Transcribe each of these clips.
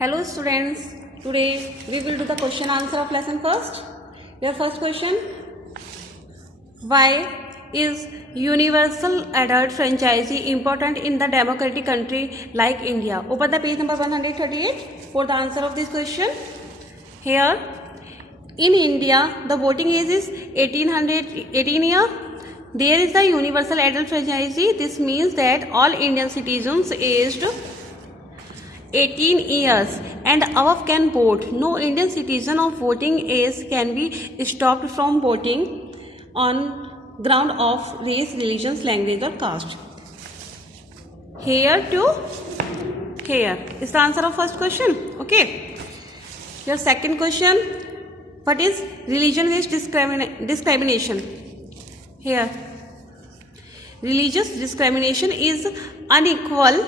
Hello students, today we will do the question answer of lesson first. Your first question, why is universal adult franchise important in the democratic country like India? Open the page number 138 for the answer of this question. Here, in India, the voting age is 18 years. There is the universal adult franchise. This means that all Indian citizens aged 18 years and above can vote. No Indian citizen of voting age can be stopped from voting on ground of race, religion, language or caste. Here to here is the answer of first question. Okay. Your second question, what is religion-based discrimination? Here, religious discrimination is unequal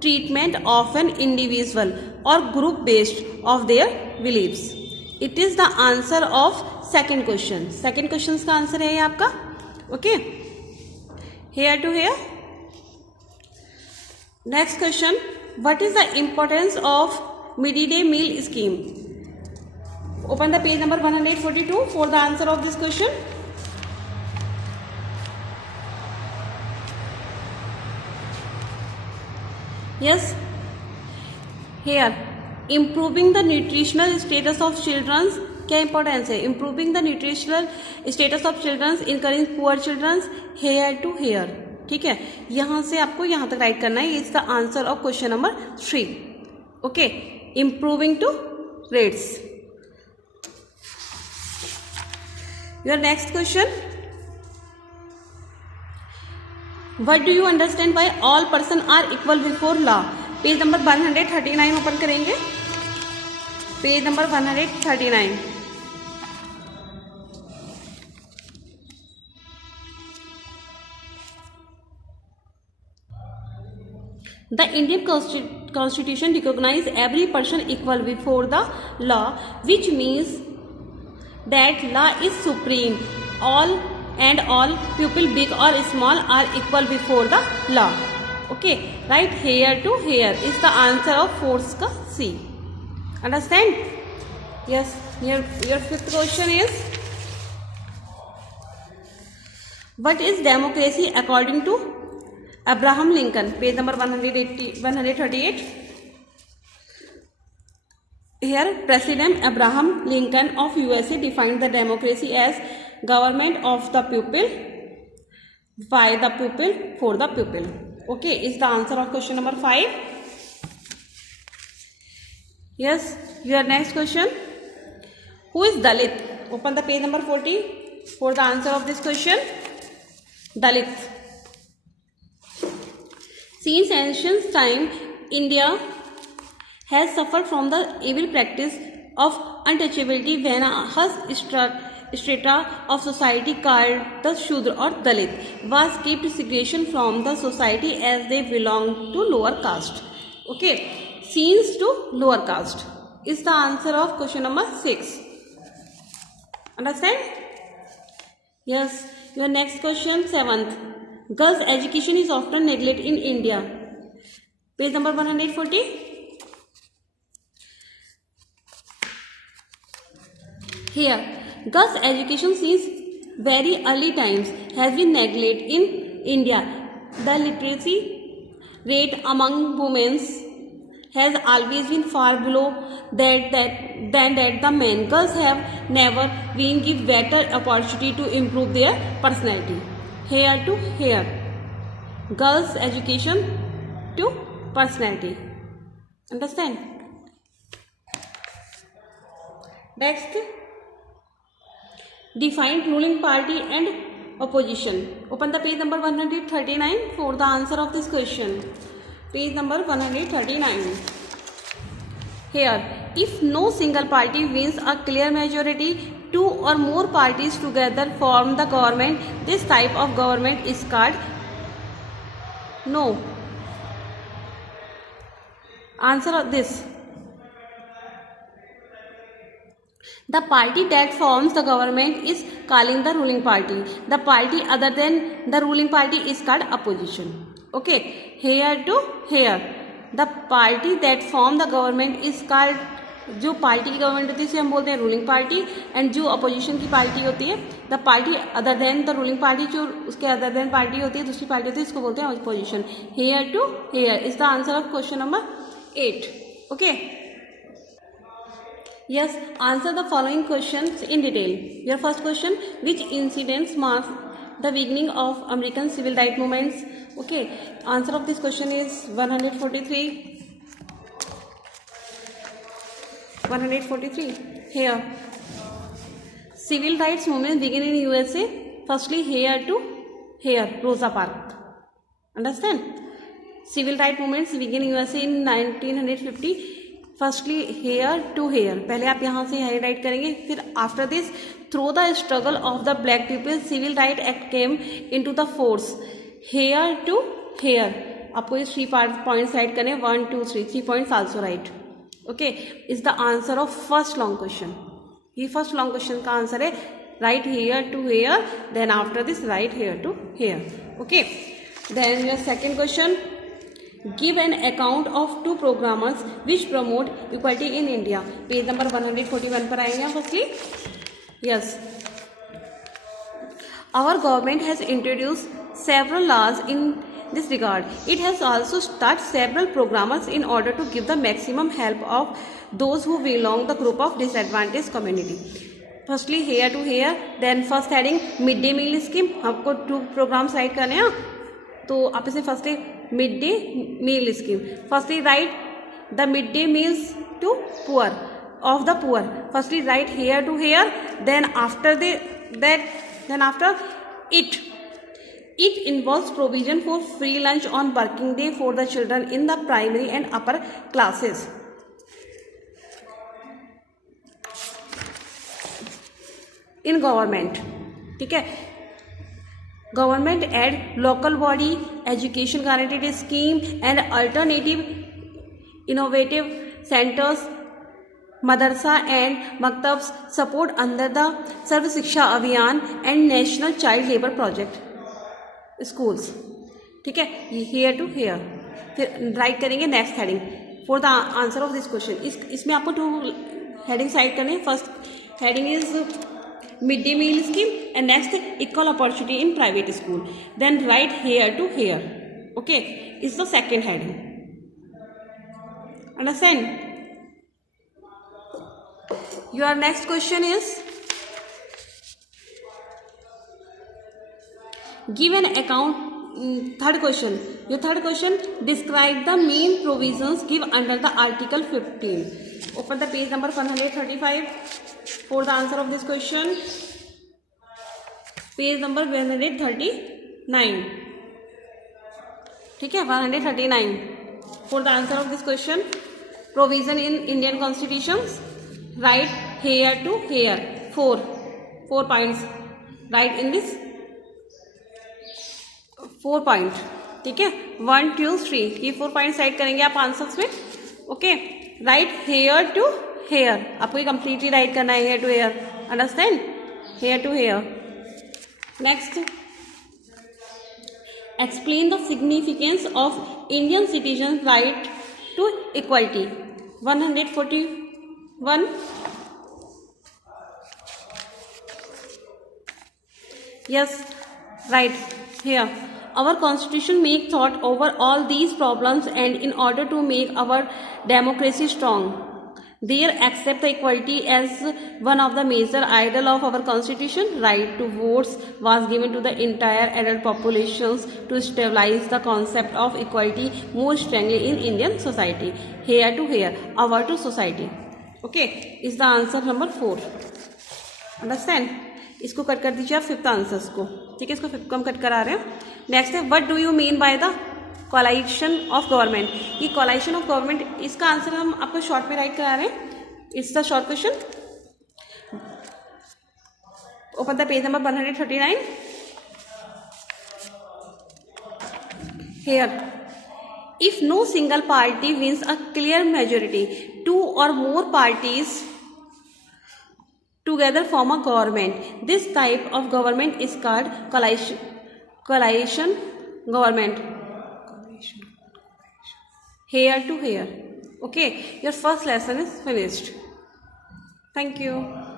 treatment of an individual or group based of their beliefs. It is the answer of second question. Second question का answer है ये आपका. Okay. Here to here. Next question. What is the importance of midday meal scheme? Open the page number 142 for the answer of this question. Yes, here improving the nutritional status of children क्या importance है? Improving the nutritional status of childrens, encourage poor childrens, here to here. ठीक है, यहां से आपको यहां तक write करना है. Is the answer of question number 3. Okay, improving to rates. Your next question, What do you understand by all person are equal before law? Page number 139 open करेंगे. Page number 139. The Indian Constitution recognize every person equal before the law, which means that law is supreme. All people, big or small, are equal before the law. Okay, right here to here is the answer of fourth ka C. Understand? Yes. Your fifth question is, what is democracy according to Abraham Lincoln? Page number 138. Here, President Abraham Lincoln of USA defined the democracy as government of the people, by the people, for the people. Okay, is the answer of question number 5. Yes, your next question, who is Dalit? Open the page number 40 for the answer of this question. Dalit. Since ancient time, India has suffered from the evil practice of untouchability when a strata of society called the Shudra or Dalit was kept segregation from the society as they belonged to lower caste. Okay, scenes to lower caste is the answer of question number 6. Understand? Yes. Your next question, 7th. Girls' education is often neglected in India. Page number 140. Here, girls' education since very early times has been neglected in India. The literacy rate among women has always been far below than the men. Girls have never been given better opportunity to improve their personality. Here to here, girls' education to personality. Understand? Next, define ruling party and opposition. Open the page number 139 for the answer of this question. Page number 139. Here, if no single party wins a clear majority, two or more parties together form the government. This type of government is called no. Answer of this. The party that forms the government is calling the ruling party. The party other than the ruling party is called opposition. Okay, here to here. The party that form the government is called, जो party की government होती है इसे हम बोलते हैं ruling party, and जो opposition की पार्टी होती है, the party other than the ruling party, जो उसके अदर देन पार्टी होती है, दूसरी पार्टी होती है, इसको बोलते हैं opposition. Here to here is the answer of question number 8. Okay, yes, answer the following questions in detail. Your first question, which incidents marks the beginning of American civil rights movements? Okay, answer of this question is 143. 143. Here, civil rights movement begin in USA. Firstly, here to here, Rosa Parks. Understand? Civil rights movements begin in USA in 1950. Firstly here to here, पहले आप यहाँ से highlight करेंगे. फिर after this, through the struggle of the black people civil right act came into the force. Here to here, आपको ये 3 points write करने, 1 2 3 points also write. Okay, is the answer of first long question. ये first long question का answer है. Write here to here, then after this write here to here. Okay, then your second question, give an account of 2 programs which promote equality in India. Page number 141 पर आएंगे आप. Firstly, yes, our government has introduced several laws in this regard. It has also started several programs in order to give the maximum help of those who belong the group of disadvantaged community. Firstly here to here, then first heading mid day meal scheme. आपको 2 programs write करने हैं, तो आप इसे firstly mid day meal scheme. Firstly write the mid day meals to poor of the poor. Firstly write here to here, then after then after it involves provision for free lunch on working day for the children in the primary and upper classes. in government, ठीक है. Government add local body education guaranteed scheme and alternative innovative centers, madrasa and maktabs support under the Sarv Shiksha Abhiyan and National Child Labour Project schools. ठीक है, here to here. फिर write करेंगे next heading for the answer of this question. इसमें आपको 2 heading side करने. First heading is mid day meal scheme and next equal opportunity in private school. Then write here to here. Okay, is the second heading. Understand? Your next question is give an account. Third question, your third question, describe the main provisions given under the article 15. Open the page number 135 for the answer of this question. Page number 139. ठीक है, 139 for the answer of this question. Provision in Indian constitutions. Write here to here. 4 points. Write in this 4 point. ठीक है, 1 2 3 ये 4 point right करेंगे आप answers में. Okay, write here to here, आपको ये कंप्लीटली राइट करना है. Here to here, understand? Here to here. Next, explain the significance of Indian citizen right to equality. 141. Yes, write here. Our constitution make thought over all these problems, and in order to make our democracy strong, there accept the equality as one of the major ideal of our constitution. Right to votes was given to the entire adult populations to stabilize the concept of equality more strongly in Indian society. Here to here, our to society. Okay, is the answer number 4. Understand? इसको cut कर दीजिए आप 5th answers को. ठीक है, इसको 5th को हम कट करा रहे हैं. नेक्स्ट है, what do you mean by the coalition of government. ये कोलाइशन ऑफ गवर्नमेंट, इसका आंसर हम आपको शॉर्ट में राइट करा रहे हैं. It's the short question. Open the page number 139. Here, if no single party wins a clear majority, 2 or more parties together form a government. This type of government is called coalition government. hair to hair. Okay, your first lesson is finished. Thank you.